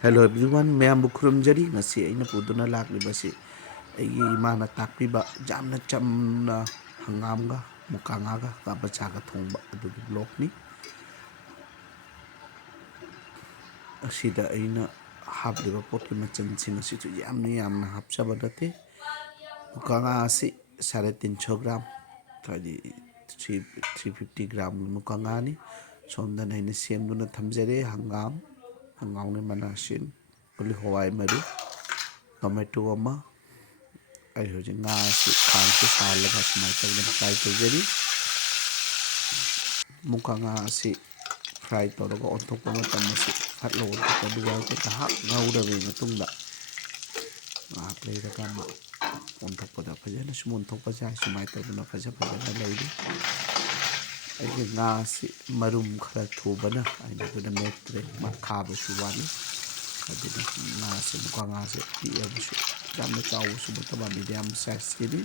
Hello everyone, mayam bukhurum jari ngasi aina puduna laklibasi aigi imana takpiba jamna chamna hangamga mukangaga kabachaga thongba adugi blog ni asida aina habliba potki machan sing asitu yamna hapchaba date mukanga asi 350 gram tadi 350 gram mukanga ni somda naina semduna thamjare hangam ni manasin uli hawai maru tomato ama ai hoji nga si khang si salaga smai tawna fry tawjari muka nga si fry tawraga onthokpa matam asi phatlo onthokpa duwa ko tahak ngaurabe matungda ngahak leiraga ma onthokpada fajana sum onthokpa ja smai tawna fajana leiri aigi nga si marum khara thubana aina duna metre makhaba suwani aduna nga si muka nga si piabusu jamna chawusu mataba medium size kini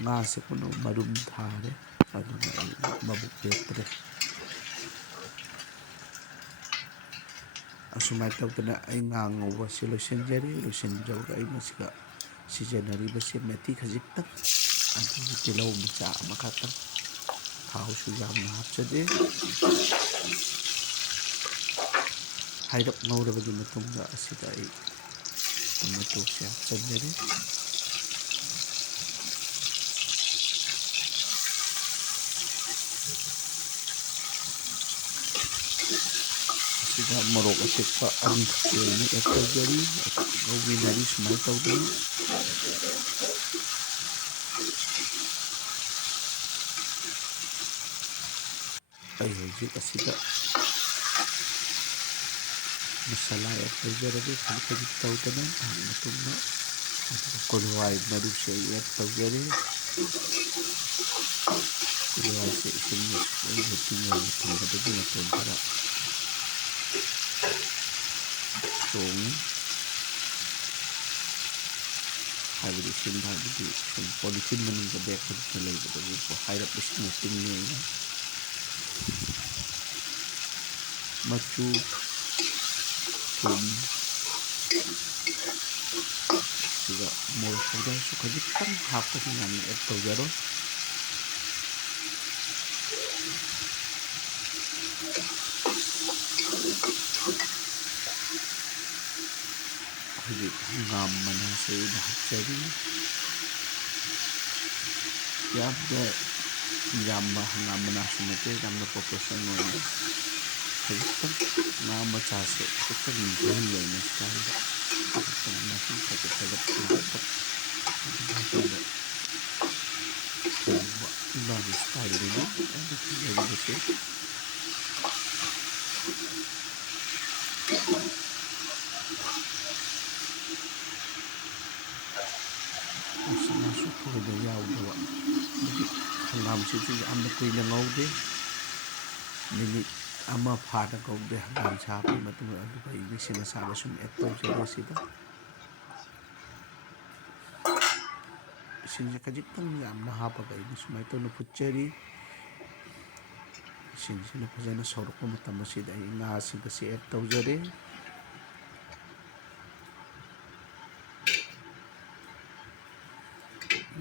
nga si kuno marum thare aduna ai mabuk petre asumai tawdana ai nga ngawba si loisenjari loisenjawga ai masiga sijanariba si methi khajiktak adugi tilau macha amakhatang thausu yamna hapchade hairap ngawrabadi matungda asida ai tomato si hapchadjari asida morok atekpa aring thakirani ektawjari ngawbinari sumai tawdana ai hojik asida masala ektawjarage khajik tawdana matungda kolwai maru si ektawjari kolwai si isin ai hutinga thangabadi matungda tong haibadi isin haibadi polythene manungda bag khajikna leibadagu ko hairap isina tingni aina machu thum siga morok powder su khajiktam hapkasi ngamni add tawjaro hojik hangam mana se hapchari yamna yamma hangam mana sumate yamna proportion noina khajiktam nga macha se khajiktam join loina style da khajiktam nahi khajiktam khajiktam khajiktam thongba ibani style ni adu khajiktam masalasu thoida yawdawa hojik hangam sisu yamna kuina ngawde minute ama phana ngawde hangam sapi matungda aduga ini sina sala sum add tawjare sida isinse khajiktam yamna hapaga ini sumai tawna phuchari isinjina fajana saurukpa matam asida ai nga siga si add tawjare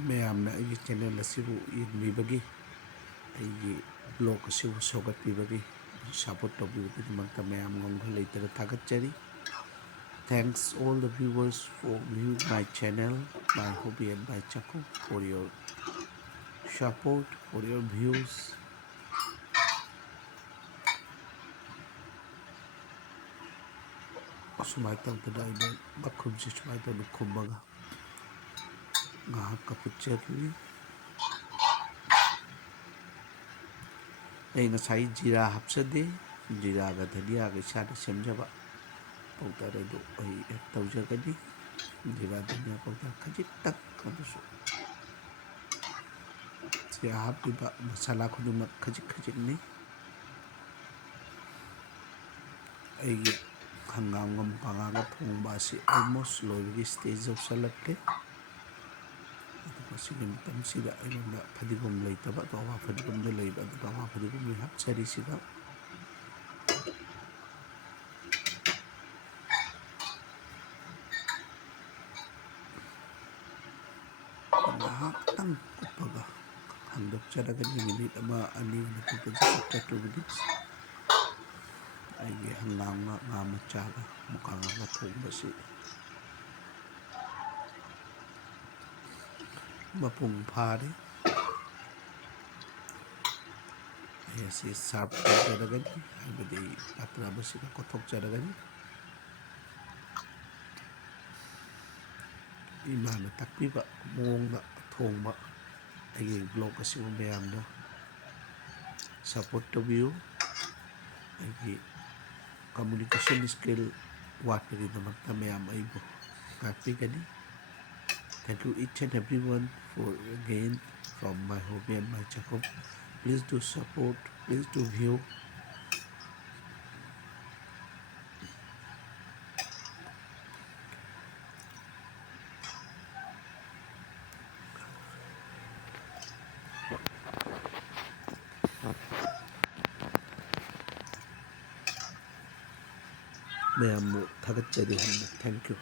mayamna aigi channel asibu yengbibagi aigi blog asibu sogatpibagi support tawbibagidmakta mayam ngamga leitara thagatjari. Thanks all the viewers for viewing my channel, my hobby and my Chakhum, for your support, for your views. Sumai tawdana aina bakhumse sumai tawna khummaga ngahak kapuchari ai ngasai jira hapsade jiraga dhaniyaga isana semjaba powder adu ai add tawjagani jira dhaniya powder khajiktak adusu si hapliba masala khudingmak khajikni aigi hangamga mukangaga thongba asi almost loibagi stage yawsalakle aduga matamsida aina phadigom leitaba to awa phadigomda leiba aduga awa phadigom hapchari sida ꯈꯤꯇꯪ ꯀꯨꯞꯄꯒ ꯍꯥꯡꯗꯣꯛꯆꯔꯒꯅꯤ minute 1-2 ꯅꯠꯇ꯭ꯔꯒ just 2 minutes ꯑꯩꯒꯤ ꯍꯪꯒꯥꯝꯒ ꯉꯥ ꯃꯆꯥꯒ ꯃꯨꯀꯥꯉꯥꯒ ꯊꯣꯡꯕꯁꯤ ꯃꯄꯨꯡ ꯐꯥꯔꯦ ꯑꯩ ꯑꯁꯤ ꯁꯥꯔꯞ ꯇꯧꯖꯔꯒꯅꯤ ꯍꯥꯏꯕꯗꯤ ꯄꯥꯇ꯭ꯔ ꯑꯃꯁꯤꯗ ꯀꯣꯊꯣꯛꯆꯔꯒꯅꯤ ꯏꯃꯥꯅ ꯇꯥꯛꯄꯤꯕ ꯃꯑꯣꯡꯗ ꯊꯣꯡꯕ ꯑꯩꯒꯤ ꯕ꯭ꯂꯣꯛ ꯑꯁꯤꯕꯨ ꯃꯌꯥꯝꯅ ꯁꯞꯄꯣꯔꯠ ꯇꯧꯕꯤꯌꯨ ꯑꯩꯒꯤ ꯀꯝꯃꯨꯅꯤꯀꯦꯁꯟ ꯁ꯭ꯀꯤꯜ ꯋꯥꯠꯄꯒꯤꯗꯃꯛꯇ ꯃꯌꯥꯝ ꯑꯩꯕꯨ ꯉꯥꯛꯄꯤꯒꯅꯤ. Thank you each and everyone for again from my hobby and my Chakhum. Please do support, please do view. ꯃꯌꯥꯝꯕꯨ ꯊꯥꯒꯠꯆꯔꯤ ꯍꯥꯏꯅ ꯊꯦꯡꯛ ꯌꯨ.